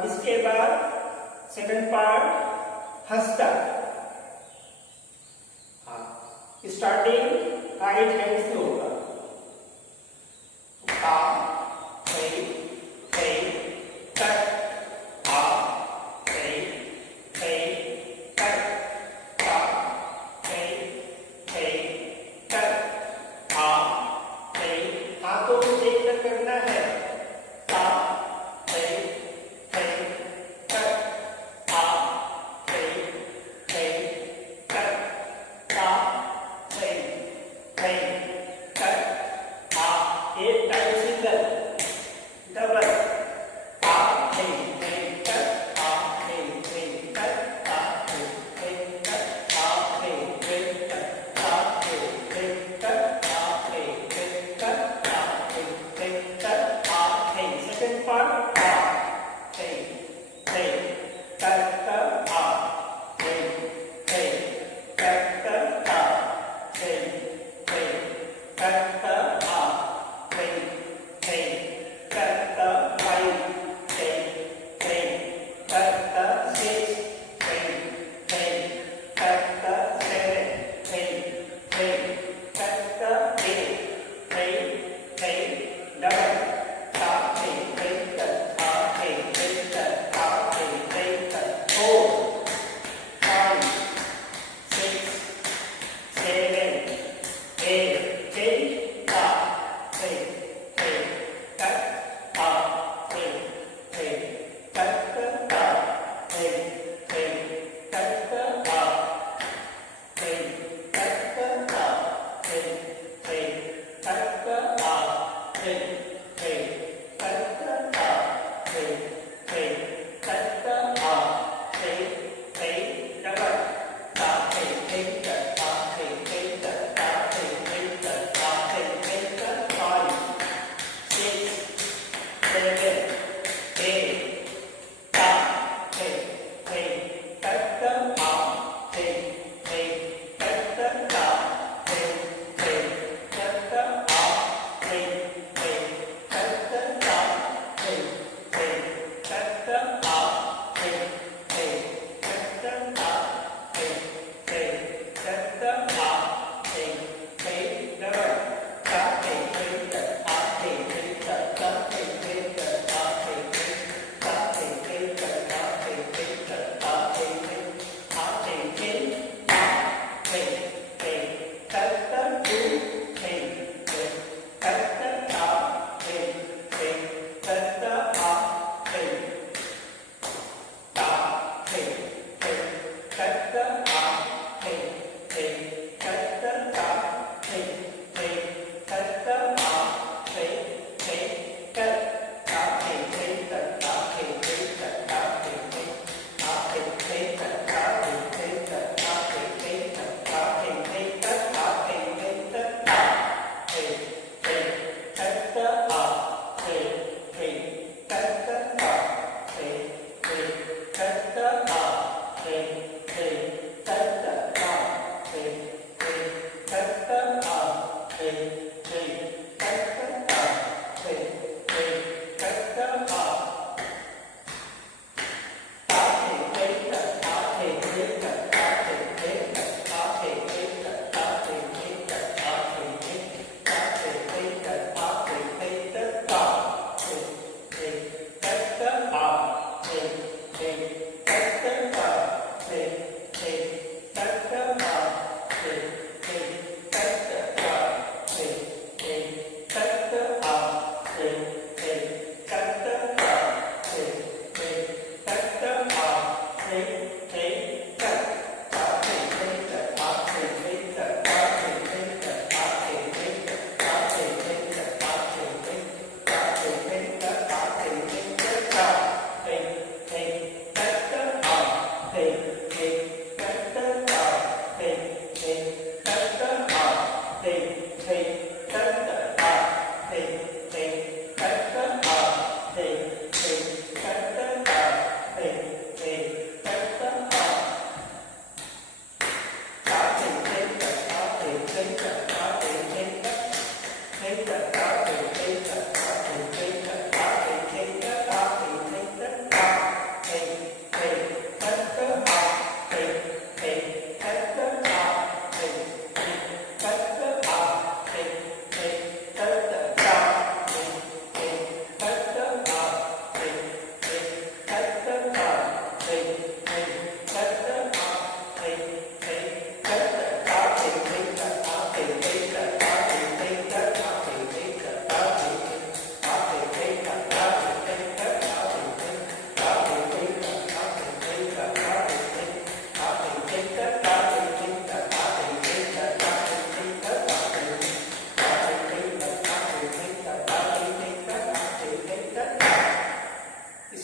अब इसके बाद सेकंड पार्ट हंसता। हाँ, स्टार्टिंग राइट हैंड से होगा। आ सही सही कट आ सही सही कट आ सही सही कट आ सही। हाथों को देखकर करना है। आ सही सही कट आ सही सही कट आ सही सही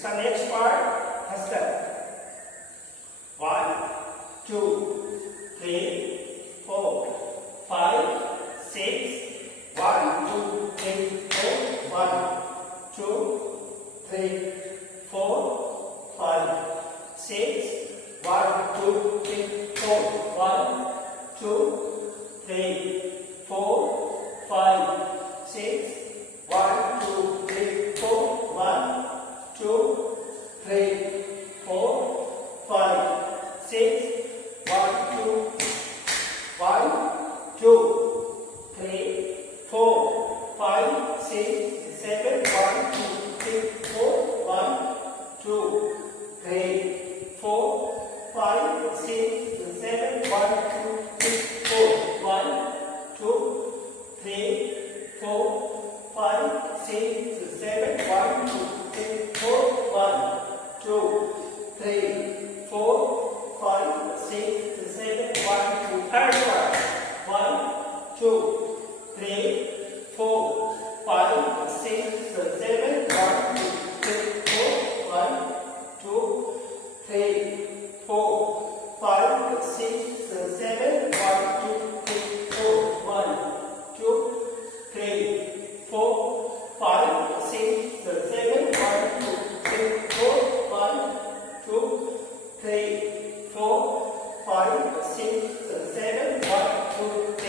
इसका नेक्स्ट पार्ट हंसकर 1 2 3 4 5 6 1 2 3 4 1 2 3 4 5 6 1 2 3 4 1 2 3 4 5 6 1 2 3 4 1 2 3 4 5 6 1 2 1 2 3 4 5 6 7 1 2 3 4 1 2 3 4 5 6 7 1 2 3 4 1 2 3 4 5 6 7 1 2 3 4 1 2 3 4 5 6 7 1 2 third part 1 2 3 4 5 6 7 1 2 3 4 1 2 3 4 5 6 7 1 2 3 4 1 2 3 4 5 6 7 1 2 3 4 1 2 3 4 5 6 7 1 2 3